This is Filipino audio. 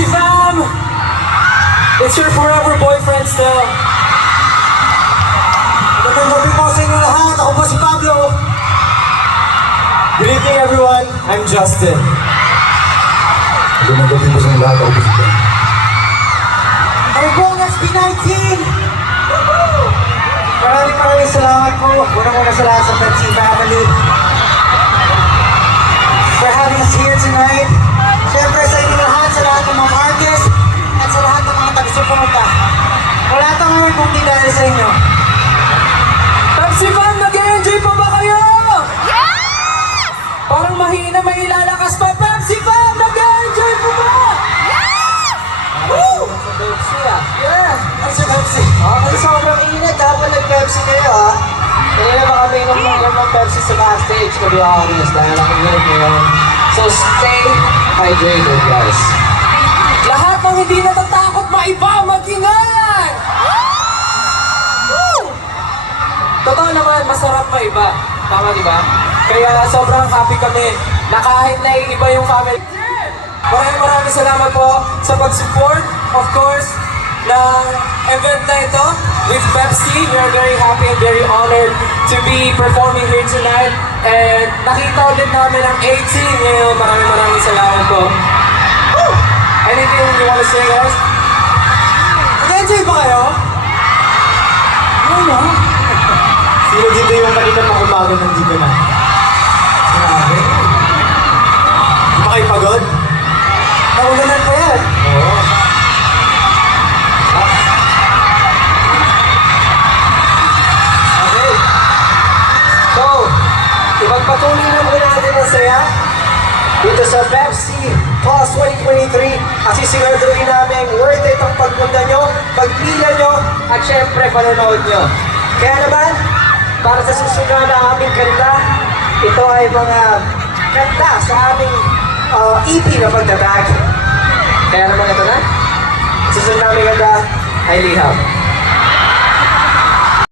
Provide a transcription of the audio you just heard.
Pepsi fam! It's your forever boyfriend still. Magandang gabi po sa inyo lahat. Ako po si Pablo. Good evening everyone, I'm Justin. Magandang gabi po sa inyo lahat. Ako po si Ben. Ako po ang SB19. Maraming salamat po. Unang-una sa lahat sa Pepsi family for having us here tonight. Siyempre sa inyo lahat, sa lahat ng mga artists at sa lahat ng mga taga-suporta. Wala ito ngayon kung di dahil sa inyo. Pepsi fam, nag-enjoy pa ba kayo? Yes! Parang mahina, may ilalakas pa. Pepsi fam, nag-enjoy pa ba? Yes! Woo! Sa Pepsi ah. Yeah! Ay, sa Pepsi. Okay, sobrang init ha. Kung nag-Pepsi kayo ha. Kanina baka may inom ng Pepsi sa backstage. To be honest, dahil ako init ngayon. So stay hydrated, guys. Lahat ng hindi natatakot maiba, mag-ingat! Woo! Totoo naman, masarap maiba. Tama, di ba? Kaya sobrang happy kami na kahit naiiba yung family. Maraming salamat po sa pag-support, of course, ng event na ito with Pepsi. We are very happy and very honored to be performing here tonight. And nakita ulit namin ang 18 ngayon. Maraming salamat po. Woo! Anything you want to say, guys? Nag-enjoy ba kayo? Ano? Sino dito yung kanina pang umaga nandito na? Sinabi? Di ba kayo pagod? Naulanan pa yan. Oo. Okay. So, ipagpatuloy na muna natin ang saya dito sa Pepsi Plus 2023 at sisiguraduhin namin worth it ang pagpunta nyo, pagpila nyo, at syempre panonood nyo. Kaya naman, para sa susunod na aming kanta, ito ay mga kanta sa aming EP na pagtatag. Kaya naman ito na, susunod namin kanta ay Liham.